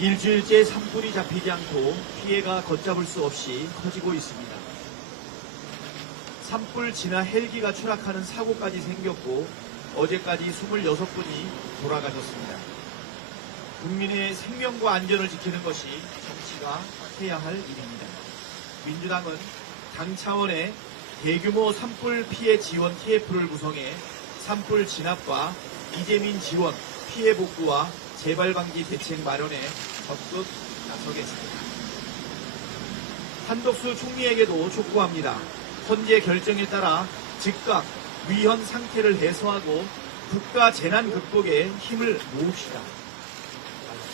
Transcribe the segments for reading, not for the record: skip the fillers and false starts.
일주일째 산불이 잡히지 않고 피해가 걷잡을 수 없이 커지고 있습니다. 산불 진화 헬기가 추락하는 사고까지 생겼고 어제까지 26분이 돌아가셨습니다. 국민의 생명과 안전을 지키는 것이 정치가 해야 할 일입니다. 민주당은 당 차원의 대규모 산불 피해 지원 TF를 구성해 산불 진압과 이재민 지원, 피해 복구와 재발 방지 대책 마련에 적극 나서겠습니다. 한덕수 총리에게도 촉구합니다. 헌재 결정에 따라 즉각 위헌 상태를 해소하고 국가 재난 극복에 힘을 모읍시다.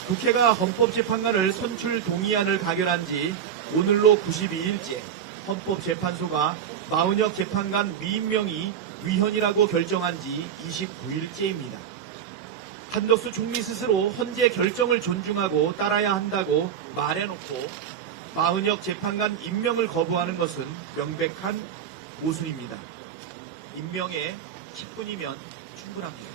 국회가 헌법재판관을 선출 동의안을 가결한 지 오늘로 92일째, 헌법재판소가 마은혁 재판관 위임명이 위헌이라고 결정한 지 29일째입니다. 한덕수 총리 스스로 헌재 결정을 존중하고 따라야 한다고 말해놓고 마은혁 재판관 임명을 거부하는 것은 명백한 모순입니다. 임명에 10분이면 충분합니다.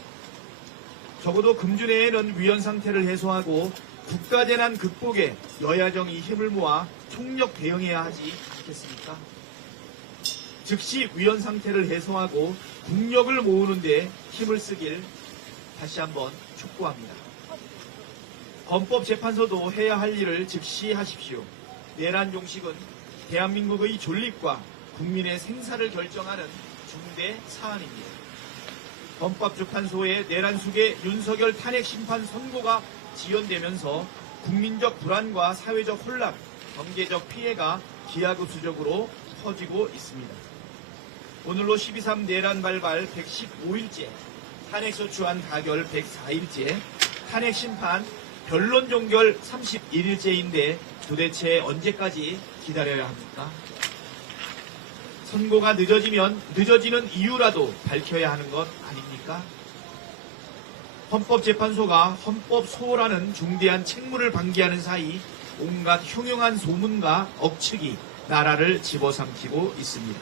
적어도 금주내에는 위헌 상태를 해소하고 국가재난 극복에 여야정이 힘을 모아 총력 대응해야 하지 않겠습니까? 즉시 위헌 상태를 해소하고 국력을 모으는 데 힘을 쓰길 다시 한번 촉구합니다. 헌법재판소도 해야 할 일을 즉시 하십시오. 내란 종식은 대한민국의 존립과 국민의 생사를 결정하는 중대 사안입니다. 헌법재판소의 내란 숙의 윤석열 탄핵 심판 선고가 지연되면서 국민적 불안과 사회적 혼란, 경제적 피해가 기하급수적으로 커지고 있습니다. 오늘로 12.3 내란 발발 115일째, 탄핵소추안 가결 104일째, 탄핵 심판 변론 종결 31일째인데 도대체 언제까지 기다려야 합니까? 선고가 늦어지면 늦어지는 이유라도 밝혀야 하는 것 아닙니까? 헌법재판소가 헌법 소홀하는 중대한 책무를 방기하는 사이 온갖 흉흉한 소문과 억측이 나라를 집어삼키고 있습니다.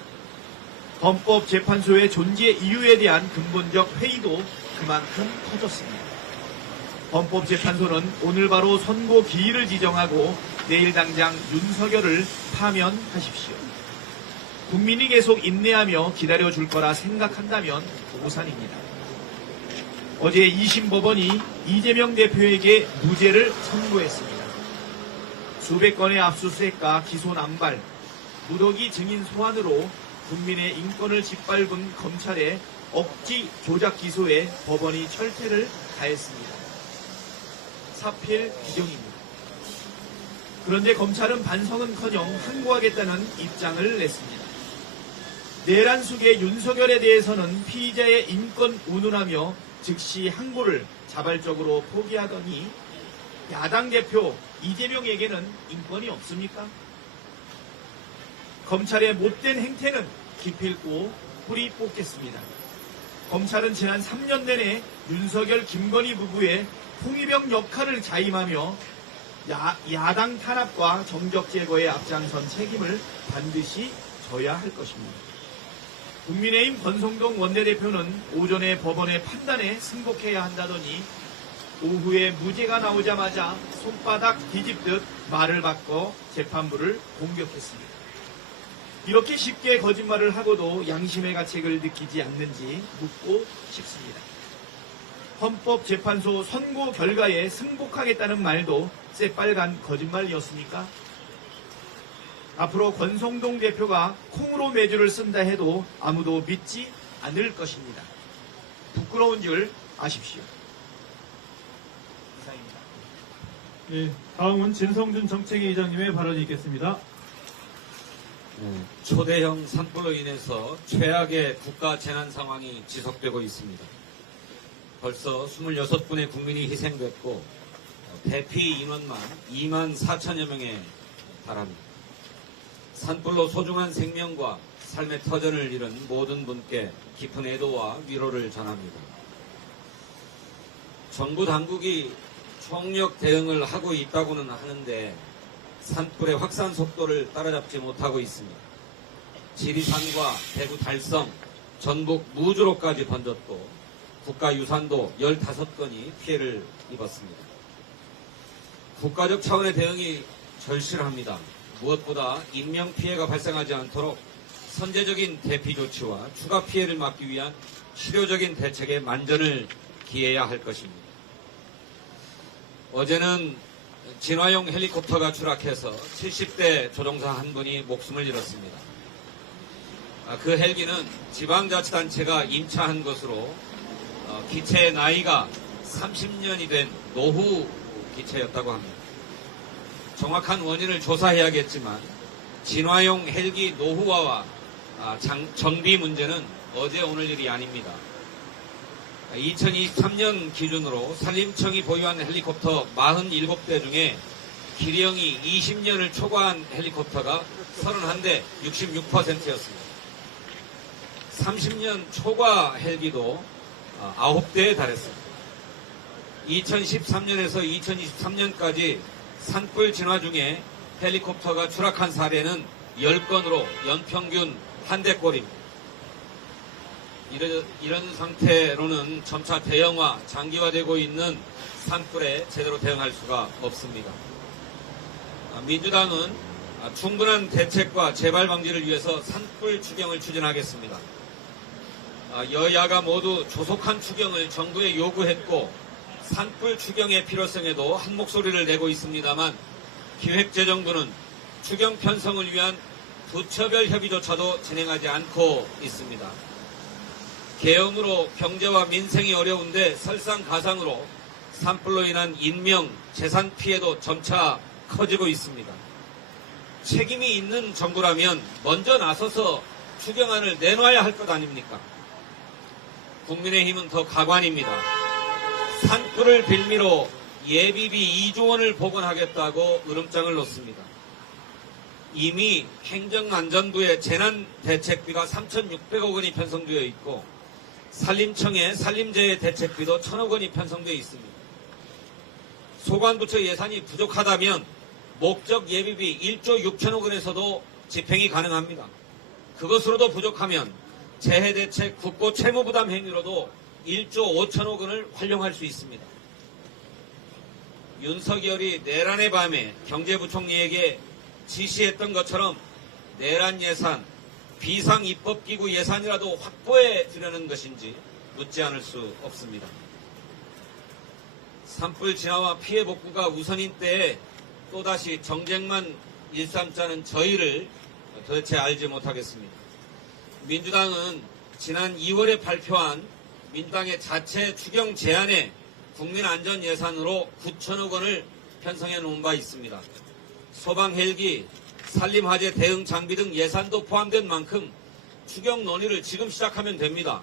헌법재판소의 존재 이유에 대한 근본적 회의도 그만큼 커졌습니다. 헌법재판소는 오늘 바로 선고 기일을 지정하고 내일 당장 윤석열을 파면하십시오. 국민이 계속 인내하며 기다려줄 거라 생각한다면 오산입니다. 어제 2심 법원이 이재명 대표에게 무죄를 선고했습니다. 수백 건의 압수수색과 기소 남발, 무더기 증인 소환으로 국민의 인권을 짓밟은 검찰의 억지 조작 기소에 법원이 철퇴를 가했습니다. 사필 규정입니다. 그런데 검찰은 반성은커녕 항고하겠다는 입장을 냈습니다. 내란 숙의 윤석열에 대해서는 피의자의 인권 운운하며 즉시 항고를 자발적으로 포기하더니 야당 대표 이재명에게는 인권이 없습니까? 검찰의 못된 행태는 기필코 뿌리 뽑겠습니다. 검찰은 지난 3년 내내 윤석열, 김건희 부부의 홍위병 역할을 자임하며 야당 탄압과 정적 제거에 앞장선 책임을 반드시 져야 할 것입니다. 국민의힘 권성동 원내대표는 오전에 법원의 판단에 승복해야 한다더니 오후에 무죄가 나오자마자 손바닥 뒤집듯 말을 바꿔 재판부를 공격했습니다. 이렇게 쉽게 거짓말을 하고도 양심의 가책을 느끼지 않는지 묻고 싶습니다. 헌법재판소 선고 결과에 승복하겠다는 말도 새빨간 거짓말이었습니까? 앞으로 권성동 대표가 콩으로 매주를 쓴다 해도 아무도 믿지 않을 것입니다. 부끄러운 줄 아십시오. 이상입니다. 예, 다음은 진성준 정책위 의장님의 발언이 있겠습니다. 초대형 산불로 인해서 최악의 국가 재난 상황이 지속되고 있습니다. 벌써 26분의 국민이 희생됐고 대피 인원만 2만 4천여 명에 달합니다. 산불로 소중한 생명과 삶의 터전을 잃은 모든 분께 깊은 애도와 위로를 전합니다. 정부 당국이 총력 대응을 하고 있다고는 하는데 산불의 확산 속도를 따라잡지 못하고 있습니다. 지리산과 대구 달성, 전북 무주로까지 번졌고 국가유산도 15건이 피해를 입었습니다. 국가적 차원의 대응이 절실합니다. 무엇보다 인명피해가 발생하지 않도록 선제적인 대피 조치와 추가 피해를 막기 위한 실효적인 대책에 만전을 기해야 할 것입니다. 어제는 진화용 헬리콥터가 추락해서 70대 조종사 한 분이 목숨을 잃었습니다. 그 헬기는 지방자치단체가 임차한 것으로 기체의 나이가 30년이 된 노후 기체였다고 합니다. 정확한 원인을 조사해야겠지만 진화용 헬기 노후화와 정비 문제는 어제 오늘 일이 아닙니다. 2023년 기준으로 산림청이 보유한 헬리콥터 47대 중에 기령이 20년을 초과한 헬리콥터가 31대 66%였습니다. 30년 초과 헬기도 9대에 달했습니다. 2013년에서 2023년까지 산불 진화 중에 헬리콥터가 추락한 사례는 10건으로 연평균 한 대꼴입니다. 이런 상태로는 점차 대형화, 장기화되고 있는 산불에 제대로 대응할 수가 없습니다. 민주당은 충분한 대책과 재발 방지를 위해서 산불 추경을 추진하겠습니다. 여야가 모두 조속한 추경을 정부에 요구했고 산불 추경의 필요성에도 한 목소리를 내고 있습니다만 기획재정부는 추경 편성을 위한 부처별 협의조차도 진행하지 않고 있습니다. 계엄으로 경제와 민생이 어려운데 설상가상으로 산불로 인한 인명, 재산 피해도 점차 커지고 있습니다. 책임이 있는 정부라면 먼저 나서서 추경안을 내놔야 할 것 아닙니까? 국민의힘은 더 가관입니다. 산불을 빌미로 예비비 2조 원을 복원하겠다고 으름장을 놓습니다. 이미 행정안전부의 재난대책비가 3,600억 원이 편성되어 있고 산림청의 산림재해 대책비도 1,000억 원이 편성되어 있습니다. 소관부처 예산이 부족하다면 목적 예비비 1조 6천억 원에서도 집행이 가능합니다. 그것으로도 부족하면 재해대책 국고 채무부담 행위로도 1조 5천억 원을 활용할 수 있습니다. 윤석열이 내란의 밤에 경제부총리에게 지시했던 것처럼 내란 예산, 비상입법기구 예산이라도 확보해 주려는 것인지 묻지 않을 수 없습니다. 산불 진화와 피해 복구가 우선인 때에 또다시 정쟁만 일삼자는 저희를 도대체 알지 못하겠습니다. 민주당은 지난 2월에 발표한 민주당의 자체 추경 제안에 국민안전 예산으로 9천억 원을 편성해 놓은 바 있습니다. 소방 헬기, 산림화재 대응 장비 등 예산도 포함된 만큼 추경 논의를 지금 시작하면 됩니다.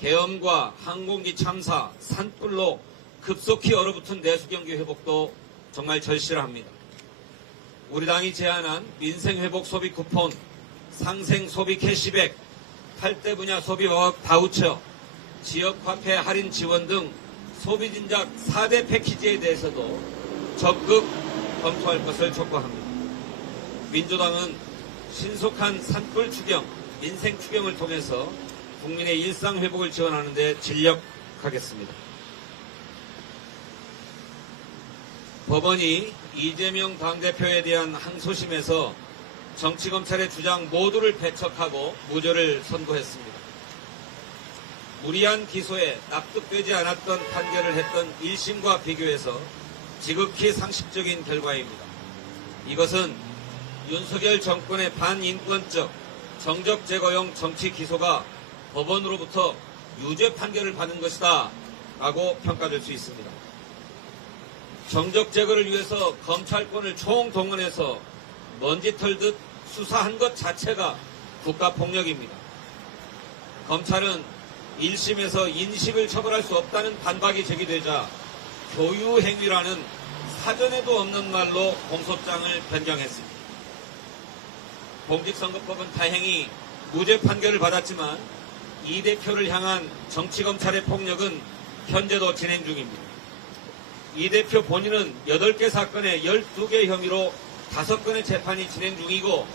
계엄과 항공기 참사, 산불로 급속히 얼어붙은 내수경기 회복도 정말 절실합니다. 우리 당이 제안한 민생회복 소비 쿠폰, 상생 소비 캐시백, 8대 분야 소비 바우처, 지역화폐 할인 지원 등 소비 진작 4대 패키지에 대해서도 적극 검토할 것을 촉구합니다. 민주당은 신속한 산불 추경, 민생 추경을 통해서 국민의 일상 회복을 지원하는 데 진력하겠습니다. 법원이 이재명 당대표에 대한 항소심에서 정치검찰의 주장 모두를 배척하고 무죄를 선고했습니다. 무리한 기소에 납득되지 않았던 판결을 했던 1심과 비교해서 지극히 상식적인 결과입니다. 이것은 윤석열 정권의 반인권적 정적 제거용 정치 기소가 법원으로부터 유죄 판결을 받은 것이다 라고 평가될 수 있습니다. 정적 제거를 위해서 검찰권을 총동원해서 먼지 털듯 수사한 것 자체가 국가폭력입니다. 검찰은 1심에서 인식을 처벌할 수 없다는 반박이 제기되자 교유행위라는 사전에도 없는 말로 공소장을 변경했습니다. 공직선거법은 다행히 무죄 판결을 받았지만 이 대표를 향한 정치검찰의 폭력은 현재도 진행 중입니다. 이 대표 본인은 8개 사건에 12개 혐의로 5건의 재판이 진행 중이고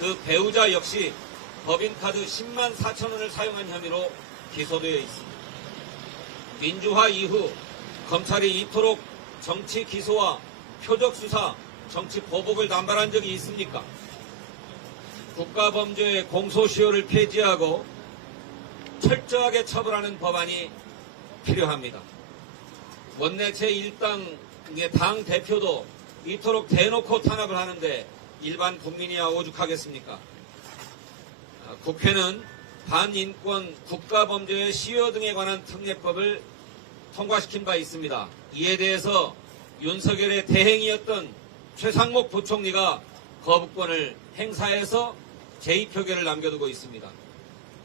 그 배우자 역시 법인카드 10만 4천 원을 사용한 혐의로 기소되어 있습니다. 민주화 이후 검찰이 이토록 정치 기소와 표적 수사, 정치 보복을 남발한 적이 있습니까? 국가범죄의 공소시효를 폐지하고 철저하게 처벌하는 법안이 필요합니다. 원내 제1당의 당 대표도 이토록 대놓고 탄압을 하는데 일반 국민이야 오죽하겠습니까? 국회는 반인권 국가범죄의 시효 등에 관한 특례법을 통과시킨 바 있습니다. 이에 대해서 윤석열의 대행이었던 최상목 부총리가 거부권을 행사해서 제2표결을 남겨두고 있습니다.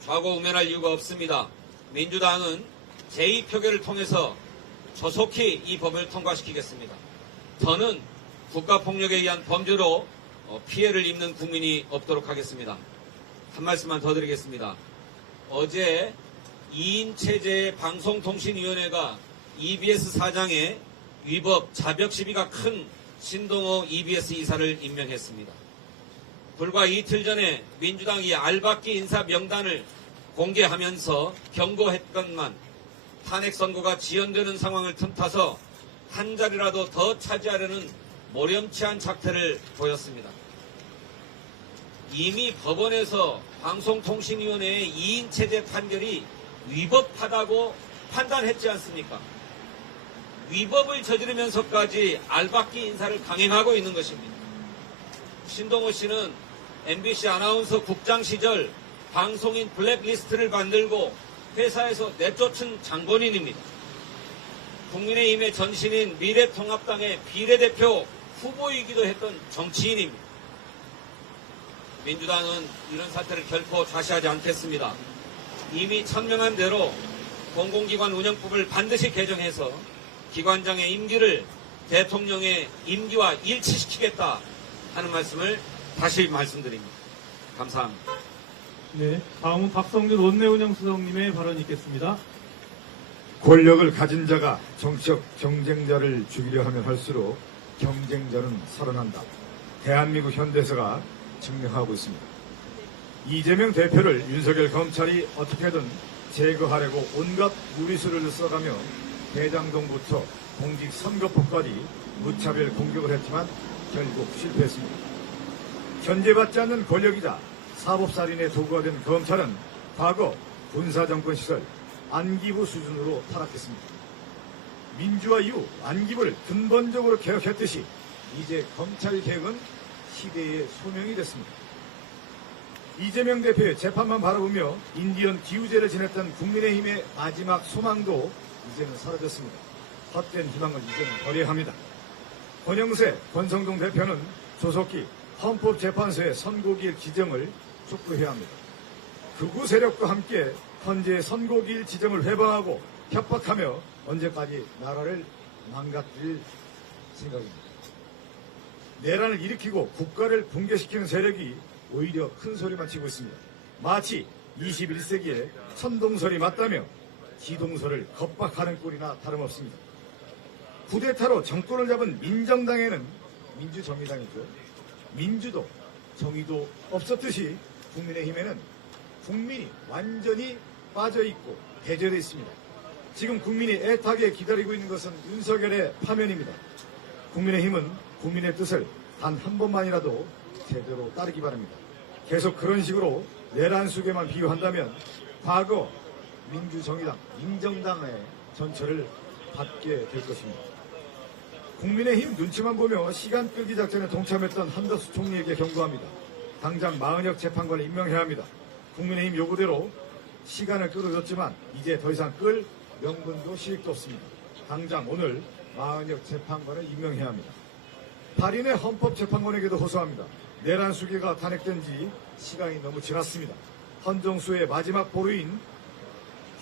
좌고우면할 이유가 없습니다. 민주당은 제2표결을 통해서 조속히 이 법을 통과시키겠습니다. 더는 국가폭력에 의한 범죄로 피해를 입는 국민이 없도록 하겠습니다. 한 말씀만 더 드리겠습니다. 어제 2인 체제의 방송통신위원회가 EBS 사장의 위법 자벽 시비가 큰 신동호 EBS 이사를 임명했습니다. 불과 이틀 전에 민주당이 알박기 인사 명단을 공개하면서 경고했건만 탄핵 선고가 지연되는 상황을 틈타서 한 자리라도 더 차지하려는 모렴치한 작태를 보였습니다. 이미 법원에서 방송통신위원회의 2인 체제 판결이 위법하다고 판단했지 않습니까? 위법을 저지르면서까지 알박기 인사를 강행하고 있는 것입니다. 신동호 씨는 MBC 아나운서 국장 시절 방송인 블랙리스트를 만들고 회사에서 내쫓은 장본인입니다. 국민의힘의 전신인 미래통합당의 비례대표 후보이기도 했던 정치인입니다. 민주당은 이런 사태를 결코 좌시하지 않겠습니다. 이미 천명한 대로 공공기관 운영법을 반드시 개정해서 기관장의 임기를 대통령의 임기와 일치시키겠다 하는 말씀을 다시 말씀드립니다. 감사합니다. 네, 다음은 박성준 원내운영수석님의 발언이 있겠습니다. 권력을 가진 자가 정치적 경쟁자를 죽이려 하면 할수록 경쟁자는 살아난다. 대한민국 현대사가 증명하고 있습니다. 이재명 대표를 윤석열 검찰이 어떻게든 제거하려고 온갖 무리수를 써가며 대장동부터 공직선거법까지 무차별 공격을 했지만 결국 실패했습니다. 견제받지 않는 권력이자 사법살인의 도구가 된 검찰은 과거 군사정권 시절 안기부 수준으로 타락했습니다. 민주화 이후 안기부를 근본적으로 개혁했듯이 이제 검찰 개혁은 시대의 소명이 됐습니다. 이재명 대표의 재판만 바라보며 인디언 기우제를 지냈던 국민의힘의 마지막 소망도 이제는 사라졌습니다. 헛된 희망을 이제는 버려야 합니다. 권영세, 권성동 대표는 조속히 헌법재판소의 선고기일 지정을 촉구해야 합니다. 극우 세력과 함께 헌재의 선고기일 지정을 회방하고 협박하며 언제까지 나라를 망가뜨릴 생각입니다. 내란을 일으키고 국가를 붕괴시키는 세력이 오히려 큰 소리만 치고 있습니다. 마치 21세기에 천동설이 맞다며 기동설을 겁박하는 꼴이나 다름없습니다. 쿠데타로 정권을 잡은 민정당에는 민주정의당이죠. 민주도 정의도 없었듯이 국민의힘에는 국민이 완전히 빠져있고 배제되어 있습니다. 지금 국민이 애타게 기다리고 있는 것은 윤석열의 파면입니다. 국민의힘은 국민의 뜻을 단 한 번만이라도 제대로 따르기 바랍니다. 계속 그런 식으로 내란 속에만 비유한다면 과거 민주정의당, 민정당의 전철을 받게 될 것입니다. 국민의힘 눈치만 보며 시간 끌기 작전에 동참했던 한덕수 총리에게 경고합니다. 당장 마은혁 재판관을 임명해야 합니다. 국민의힘 요구대로 시간을 끌어줬지만 이제 더 이상 끌 명분도 실익도 없습니다. 당장 오늘 마은혁 재판관을 임명해야 합니다. 8인의 헌법재판관에게도 호소합니다. 내란 수계가 탄핵된 지 시간이 너무 지났습니다. 헌정수의 마지막 보루인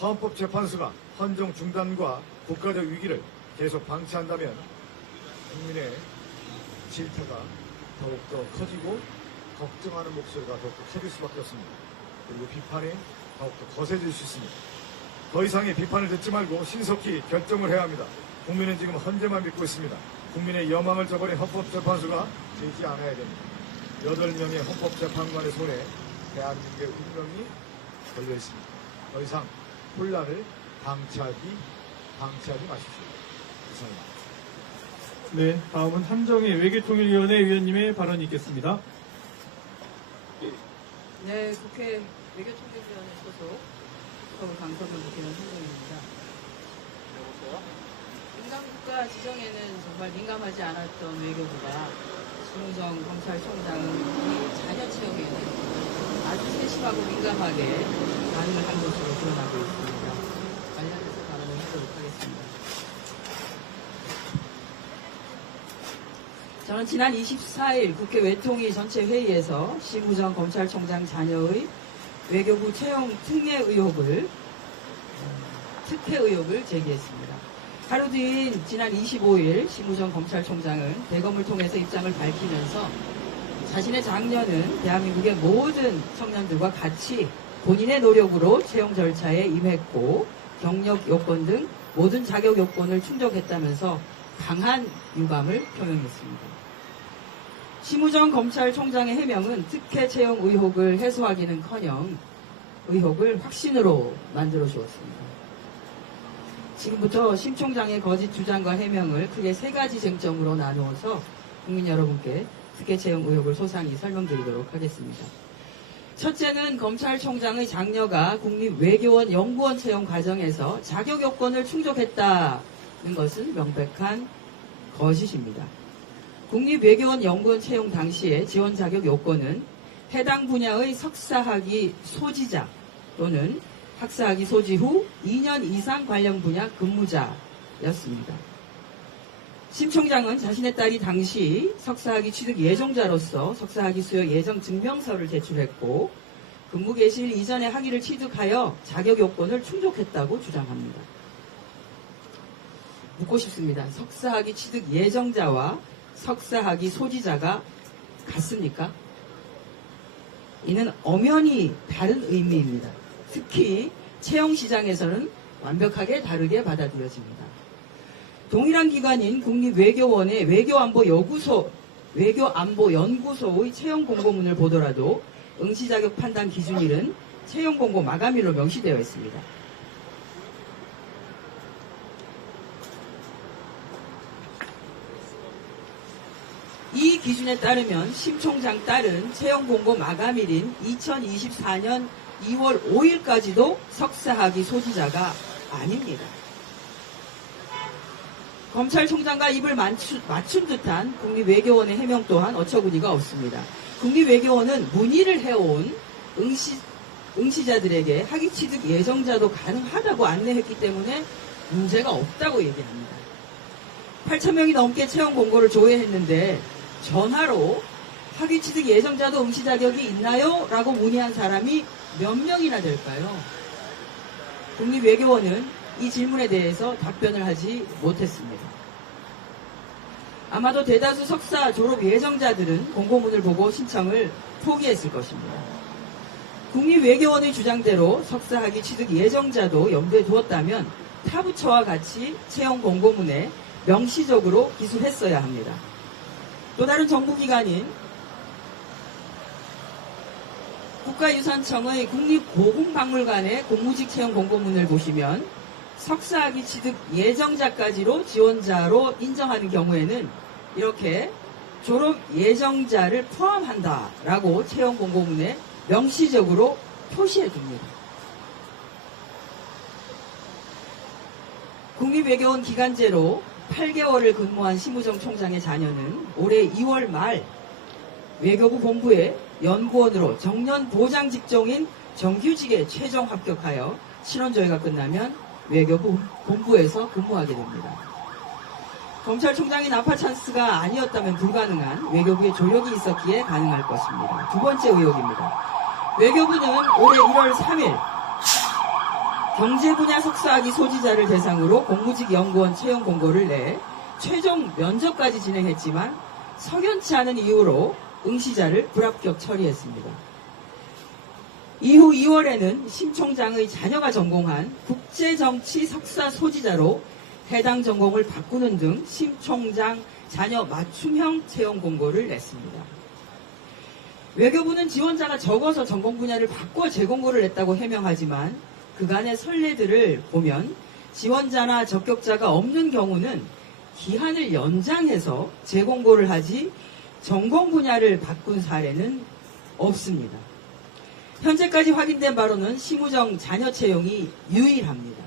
헌법재판소가 헌정 중단과 국가적 위기를 계속 방치한다면 국민의 질타가 더욱더 커지고 걱정하는 목소리가 더욱더 커질 수밖에 없습니다. 그리고 비판이 더욱더 거세질 수 있습니다. 더 이상의 비판을 듣지 말고 신속히 결정을 해야 합니다. 국민은 지금 헌재만 믿고 있습니다. 국민의 여망을 저버린 헌법재판소가 되지 않아야 됩니다. 8명의 헌법재판관의 손에 대한민국의 운명이 걸려 있습니다. 더 이상 혼란을 방치하지 마십시오. 이상입니다. 네, 다음은 한정희 외교통일위원회 위원님의 발언이 있겠습니다. 네, 국회 외교통일위원회 소속 서울 강서구 국회의원 한정희입니다. 민감국가 지정에는 정말 민감하지 않았던 외교부가 심우정 검찰총장은 이 자녀 채용에는 아주 세심하고 민감하게 반응을 한 것으로 드러나고 있습니다. 관련해서 발언을 하도록 하겠습니다. 저는 지난 24일 국회 외통위 전체 회의에서 심우정 검찰총장 자녀의 외교부 채용 특혜 의혹을 제기했습니다. 하루 뒤인 지난 25일 심우정 검찰총장은 대검을 통해서 입장을 밝히면서 자신의 장녀는 대한민국의 모든 청년들과 같이 본인의 노력으로 채용 절차에 임했고 경력 요건 등 모든 자격 요건을 충족했다면서 강한 유감을 표명했습니다. 심우정 검찰총장의 해명은 특혜 채용 의혹을 해소하기는커녕 의혹을 확신으로 만들어 주었습니다. 지금부터 심 총장의 거짓 주장과 해명을 크게 세 가지 쟁점으로 나누어서 국민 여러분께 특혜 채용 의혹을 소상히 설명드리도록 하겠습니다. 첫째는 검찰총장의 장녀가 국립외교원 연구원 채용 과정에서 자격 요건을 충족했다는 것은 명백한 거짓입니다. 국립외교원 연구원 채용 당시에 지원 자격 요건은 해당 분야의 석사학위 소지자 또는 학사학위 소지 후 2년 이상 관련 분야 근무자였습니다. 심 총장은 자신의 딸이 당시 석사학위 취득 예정자로서 석사학위 수여 예정 증명서를 제출했고 근무 개시일 이전에 학위를 취득하여 자격 요건을 충족했다고 주장합니다. 묻고 싶습니다. 석사학위 취득 예정자와 석사학위 소지자가 같습니까? 이는 엄연히 다른 의미입니다. 특히 채용 시장에서는 완벽하게 다르게 받아들여집니다. 동일한 기관인 국립외교원의 외교안보연구소의 채용 공고문을 보더라도 응시자격 판단 기준일은 채용 공고 마감일로 명시되어 있습니다. 이 기준에 따르면 심 총장 딸은 채용 공고 마감일인 2024년 2월 5일까지도 석사학위 소지자가 아닙니다. 검찰총장과 입을 맞춘 듯한 국립외교원의 해명 또한 어처구니가 없습니다. 국립외교원은 문의를 해온 응시자들에게 학위 취득 예정자도 가능하다고 안내했기 때문에 문제가 없다고 얘기합니다. 8,000명이 넘게 채용 공고를 조회했는데 전화로 학위 취득 예정자도 응시 자격이 있나요? 라고 문의한 사람이 몇 명이나 될까요? 국립외교원은 이 질문에 대해서 답변을 하지 못했습니다. 아마도 대다수 석사 졸업 예정자들은 공고문을 보고 신청을 포기했을 것입니다. 국립외교원의 주장대로 석사학위 취득 예정자도 염두에 두었다면 타 부처와 같이 채용 공고문에 명시적으로 기술했어야 합니다. 또 다른 정부기관인 국가유산청의 국립고궁박물관의 공무직 채용 공고문을 보시면 석사학위 취득 예정자까지로 지원자로 인정하는 경우에는 이렇게 졸업 예정자를 포함한다라고 채용 공고문에 명시적으로 표시해 둡니다. 국립외교원 기간제로 8개월을 근무한 심우정 총장의 자녀는 올해 2월 말 외교부 본부에 연구원으로 정년 보장 직종인 정규직에 최종 합격하여 신원조회가 끝나면 외교부 본부에서 근무하게 됩니다. 검찰총장의 나파 찬스가 아니었다면 불가능한 외교부의 조력이 있었기에 가능할 것입니다. 두 번째 의혹입니다. 외교부는 올해 1월 3일 경제 분야 석사학위 소지자를 대상으로 공무직 연구원 채용 공고를 내 최종 면접까지 진행했지만 석연치 않은 이유로 응시자를 불합격 처리했습니다. 이후 2월에는 심 총장의 자녀가 전공한 국제정치 석사 소지자로 해당 전공을 바꾸는 등 심 총장 자녀 맞춤형 채용 공고를 냈습니다. 외교부는 지원자가 적어서 전공 분야를 바꿔 재공고를 냈다고 해명하지만 그간의 선례들을 보면 지원자나 적격자가 없는 경우는 기한을 연장해서 재공고를 하지 전공 분야를 바꾼 사례는 없습니다. 현재까지 확인된 바로는 심우정 자녀 채용이 유일합니다.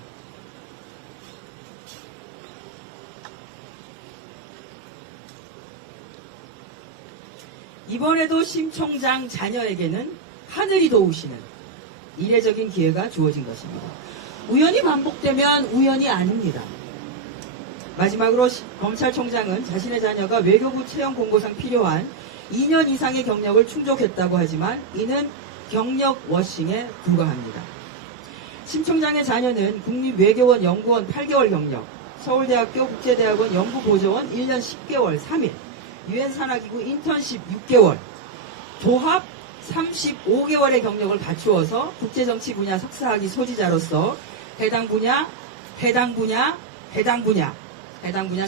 이번에도 심 총장 자녀에게는 하늘이 도우시는 이례적인 기회가 주어진 것입니다. 우연히 반복되면 우연이 아닙니다. 마지막으로 검찰총장은 자신의 자녀가 외교부 채용 공고상 필요한 2년 이상의 경력을 충족했다고 하지만 이는 경력 워싱에 불과합니다. 심 총장의 자녀는 국립외교원 연구원 8개월 경력, 서울대학교 국제대학원 연구보조원 1년 10개월 3일, 유엔 산하기구 인턴십 6개월, 도합 35개월의 경력을 갖추어서 국제정치 분야 석사학위 소지자로서 해당 분야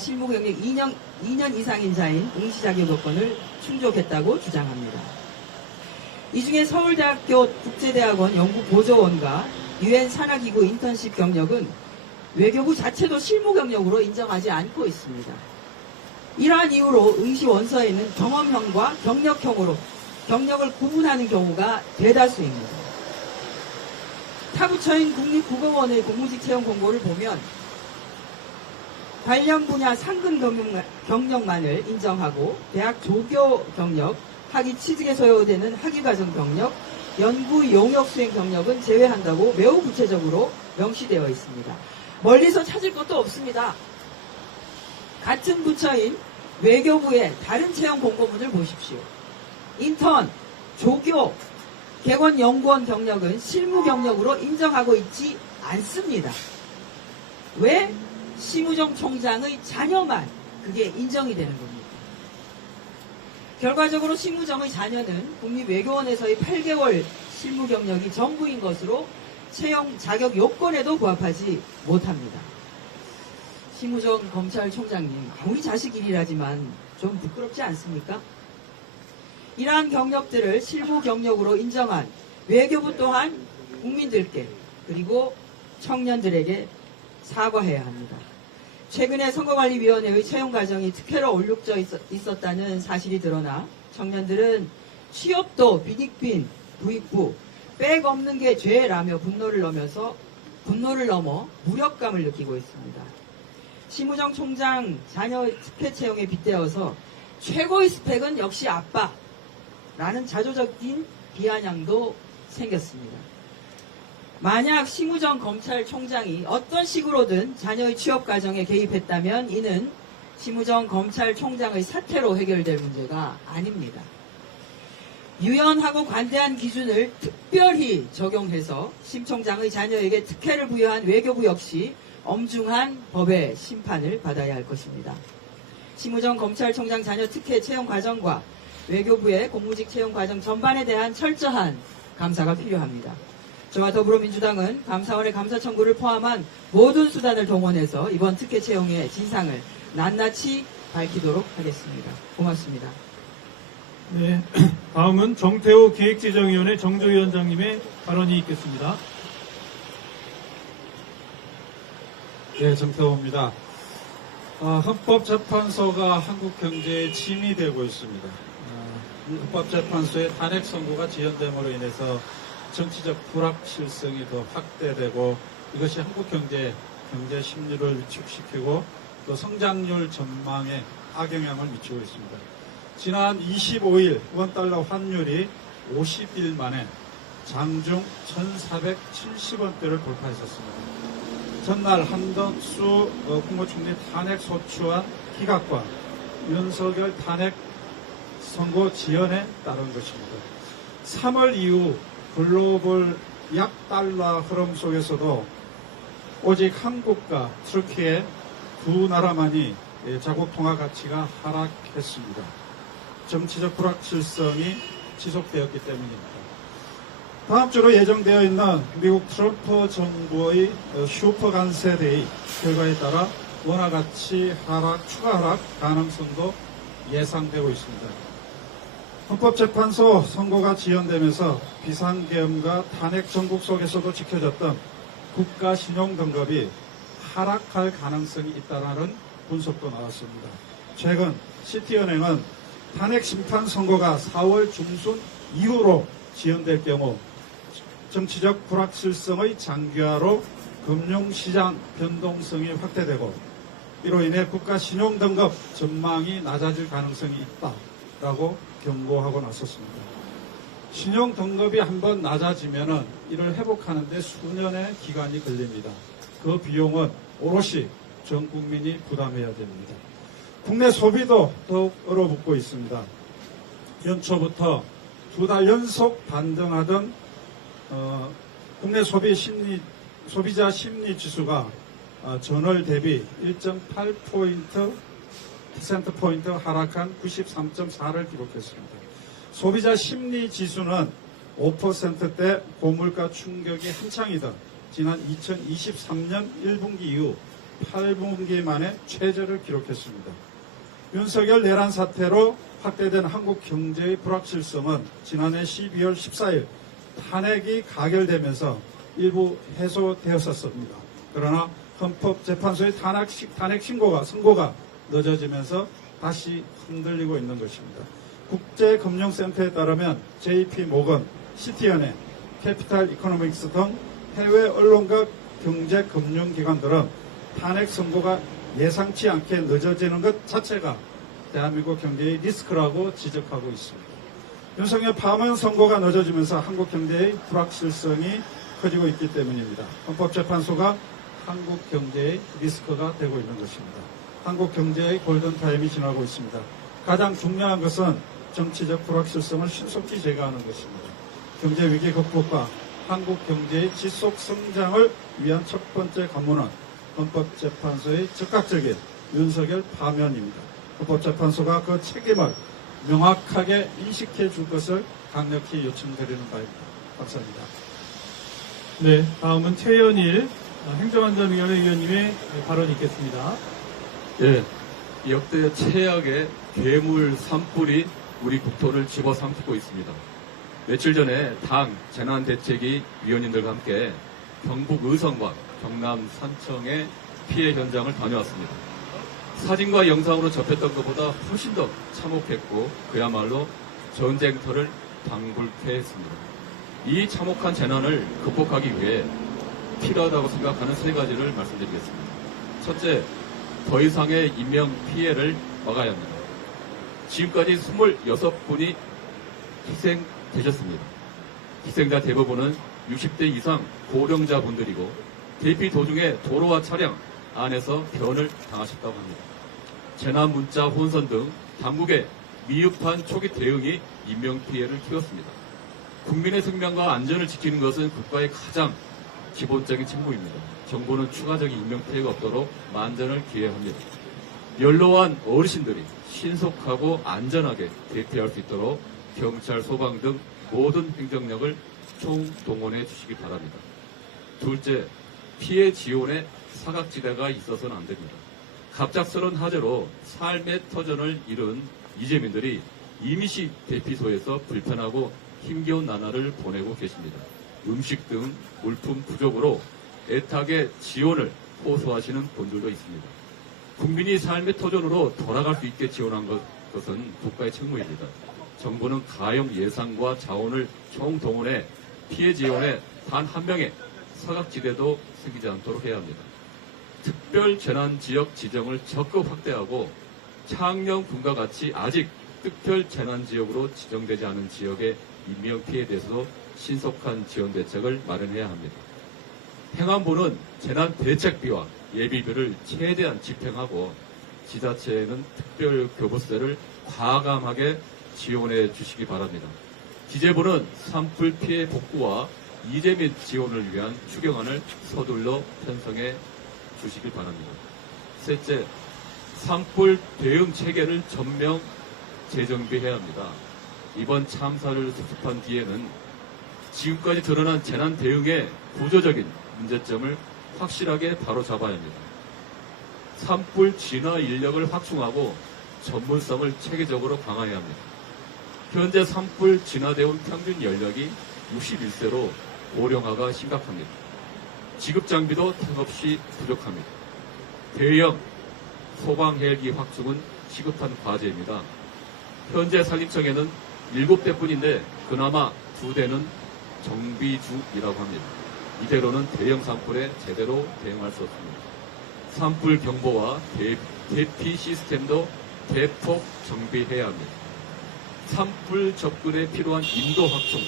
실무 경력 2년 이상인 자인 응시자격 요건을 충족했다고 주장합니다. 이 중에 서울대학교 국제대학원 연구보조원과 유엔 산하기구 인턴십 경력은 외교부 자체도 실무 경력으로 인정하지 않고 있습니다. 이러한 이유로 응시 원서에는 경험형과 경력형으로 경력을 구분하는 경우가 대다수입니다. 타부처인 국립국어원의 공무직 채용 공고를 보면 관련 분야 상근 경력만을 인정하고 대학 조교 경력, 학위 취득에 소요되는 학위과정 경력, 연구 용역 수행 경력은 제외한다고 매우 구체적으로 명시되어 있습니다. 멀리서 찾을 것도 없습니다. 같은 부처인 외교부의 다른 채용 공고문을 보십시오. 인턴, 조교, 객원 연구원 경력은 실무 경력으로 인정하고 있지 않습니다. 왜? 심우정 총장의 자녀만 그게 인정이 되는 겁니다. 결과적으로 심우정의 자녀는 국립외교원에서의 8개월 실무 경력이 전부인 것으로 채용 자격 요건에도 부합하지 못합니다. 심우정 검찰총장님, 아무리 자식 일이라지만 좀 부끄럽지 않습니까? 이러한 경력들을 실무 경력으로 인정한 외교부 또한 국민들께 그리고 청년들에게 사과해야 합니다. 최근에 선거관리위원회의 채용 과정이 특혜로 올룩져 있었다는 사실이 드러나 청년들은 취업도 비익빈 부익부 백 없는 게 죄라며 분노를 넘어 무력감을 느끼고 있습니다. 심우정 총장 자녀 특혜 채용에 빗대어서 최고의 스펙은 역시 아빠라는 자조적인 비아냥도 생겼습니다. 만약 심우정 검찰총장이 어떤 식으로든 자녀의 취업 과정에 개입했다면 이는 심우정 검찰총장의 사태로 해결될 문제가 아닙니다. 유연하고 관대한 기준을 특별히 적용해서 심 총장의 자녀에게 특혜를 부여한 외교부 역시 엄중한 법의 심판을 받아야 할 것입니다. 심우정 검찰총장 자녀 특혜 채용 과정과 외교부의 공무직 채용 과정 전반에 대한 철저한 감사가 필요합니다. 저와 더불어민주당은 감사원의 감사 청구를 포함한 모든 수단을 동원해서 이번 특혜 채용의 진상을 낱낱이 밝히도록 하겠습니다. 고맙습니다. 네, 다음은 정태호 기획재정위원회 정조위원장님의 발언이 있겠습니다. 네, 정태호입니다. 헌법재판소가 한국 경제에 짐이 되고 있습니다. 헌법재판소의 탄핵 선고가 지연됨으로 인해서 정치적 불확실성이 더 확대되고 이것이 한국 경제 심리를 위축시키고 또 성장률 전망에 악영향을 미치고 있습니다. 지난 25일 원달러 환율이 50일 만에 장중 1,470원대를 돌파했었습니다. 전날 한덕수 국무총리 탄핵 소추안 기각과 윤석열 탄핵 선고 지연에 따른 것입니다. 3월 이후 글로벌 약달러 흐름 속에서도 오직 한국과 터키의 두 나라만이 자국 통화 가치가 하락했습니다. 정치적 불확실성이 지속되었기 때문입니다. 다음 주로 예정되어 있는 미국 트럼프 정부의 슈퍼 관세대의 결과에 따라 원화 가치 추가 하락 가능성도 예상되고 있습니다. 헌법재판소 선고가 지연되면서 비상계엄과 탄핵 정국 속에서도 지켜졌던 국가 신용 등급이 하락할 가능성이 있다는 분석도 나왔습니다. 최근 시티은행은 탄핵 심판 선고가 4월 중순 이후로 지연될 경우 정치적 불확실성의 장기화로 금융시장 변동성이 확대되고 이로 인해 국가 신용등급 전망이 낮아질 가능성이 있다라고 경고하고 나섰습니다. 신용등급이 한번 낮아지면은 이를 회복하는데 수년의 기간이 걸립니다. 그 비용은 오롯이 전 국민이 부담해야 됩니다. 국내 소비도 더욱 얼어붙고 있습니다. 연초부터 2달 연속 반등하던 국내 소비자 심리 지수가 전월 대비 1.8%포인트 하락한 93.4를 기록했습니다. 소비자 심리 지수는 5%대 고물가 충격이 한창이던 지난 2023년 1분기 이후 8분기 만에 최저를 기록했습니다. 윤석열 내란 사태로 확대된 한국 경제의 불확실성은 지난해 12월 14일 탄핵이 가결되면서 일부 해소되었었습니다. 그러나 헌법재판소의 탄핵 선고가 늦어지면서 다시 흔들리고 있는 것입니다. 국제금융센터에 따르면 JP모건, 시티은행, 캐피탈 이코노믹스 등 해외 언론과 경제금융기관들은 탄핵 선고가 예상치 않게 늦어지는 것 자체가 대한민국 경제의 리스크라고 지적하고 있습니다. 윤석열 파면 선고가 늦어지면서 한국 경제의 불확실성이 커지고 있기 때문입니다. 헌법재판소가 한국 경제의 리스크가 되고 있는 것입니다. 한국 경제의 골든타임이 지나고 있습니다. 가장 중요한 것은 정치적 불확실성을 신속히 제거하는 것입니다. 경제위기 극복과 한국 경제의 지속 성장을 위한 첫 번째 관문은 헌법재판소의 즉각적인 윤석열 파면입니다. 헌법재판소가 그 책임을 명확하게 인식해 줄 것을 강력히 요청드리는 바입니다. 감사합니다. 네, 다음은 최연일 행정안전위원회 위원님의 발언이 있겠습니다. 예, 역대 최악의 괴물 산불이 우리 국토를 집어삼키고 있습니다. 며칠 전에 당 재난대책위 위원님들과 함께 경북 의성과 경남 산청의 피해 현장을 다녀왔습니다. 사진과 영상으로 접했던 것보다 훨씬 더 참혹했고 그야말로 전쟁터를 방불케 했습니다. 이 참혹한 재난을 극복하기 위해 필요하다고 생각하는 세 가지를 말씀드리겠습니다. 첫째, 더 이상의 인명 피해를 막아야 합니다. 지금까지 26분이 희생되셨습니다. 희생자 대부분은 60대 이상 고령자분들이고 대피 도중에 도로와 차량 안에서 변을 당하셨다고 합니다. 재난 문자 혼선 등 당국의 미흡한 초기 대응이 인명피해를 키웠습니다. 국민의 생명과 안전을 지키는 것은 국가의 가장 기본적인 책무입니다. 정부는 추가적인 인명피해가 없도록 만전을 기해합니다. 연로한 어르신들이 신속하고 안전하게 대피할 수 있도록 경찰, 소방 등 모든 행정력을 총동원해 주시기 바랍니다. 둘째, 피해 지원에 사각지대가 있어서는 안 됩니다. 갑작스러운 화재로 삶의 터전을 잃은 이재민들이 임시 대피소에서 불편하고 힘겨운 나날을 보내고 계십니다. 음식 등 물품 부족으로 애타게 지원을 호소하시는 분들도 있습니다. 국민이 삶의 터전으로 돌아갈 수 있게 지원한 것은 국가의 책무입니다. 정부는 가용 예산과 자원을 총동원해 피해 지원에 단 한 명의 사각지대도 생기지 않도록 해야 합니다. 특별 재난 지역 지정을 적극 확대하고 창녕군과 같이 아직 특별 재난 지역으로 지정되지 않은 지역의 인명 피해에 대해서도 신속한 지원 대책을 마련해야 합니다. 행안부는 재난 대책비와 예비비를 최대한 집행하고 지자체에는 특별 교부세를 과감하게 지원해 주시기 바랍니다. 기재부는 산불 피해 복구와 이재민 지원을 위한 추경안을 서둘러 편성해 주시기 바랍니다. 셋째, 산불 대응 체계를 전면 재정비해야 합니다. 이번 참사를 수습한 뒤에는 지금까지 드러난 재난 대응의 구조적인 문제점을 확실하게 바로잡아야 합니다. 산불 진화 인력을 확충하고 전문성을 체계적으로 강화해야 합니다. 현재 산불 진화대원 평균 연령이 61세로 고령화가 심각합니다. 지급 장비도 턱없이 부족합니다. 대형 소방 헬기 확충은 시급한 과제입니다. 현재 산림청에는 7대뿐인데 그나마 2대는 정비 중이라고 합니다. 이대로는 대형 산불에 제대로 대응할 수 없습니다. 산불 경보와 대피 시스템도 대폭 정비해야 합니다. 산불 접근에 필요한 인도 확충,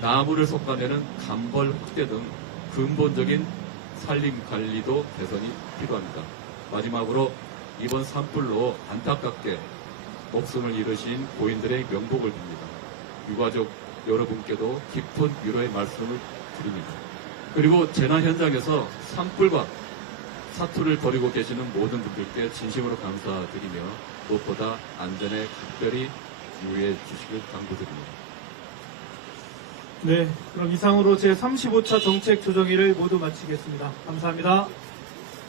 나무를 솎아내는 감벌 확대 등 근본적인 산림 관리도 개선이 필요합니다. 마지막으로 이번 산불로 안타깝게 목숨을 잃으신 고인들의 명복을 빕니다. 유가족 여러분께도 깊은 위로의 말씀을 드립니다. 그리고 재난 현장에서 산불과 사투를 벌이고 계시는 모든 분들께 진심으로 감사드리며 무엇보다 안전에 각별히 유의해 주시길 당부드립니다. 네, 그럼 이상으로 제35차 정책조정회를 모두 마치겠습니다. 감사합니다.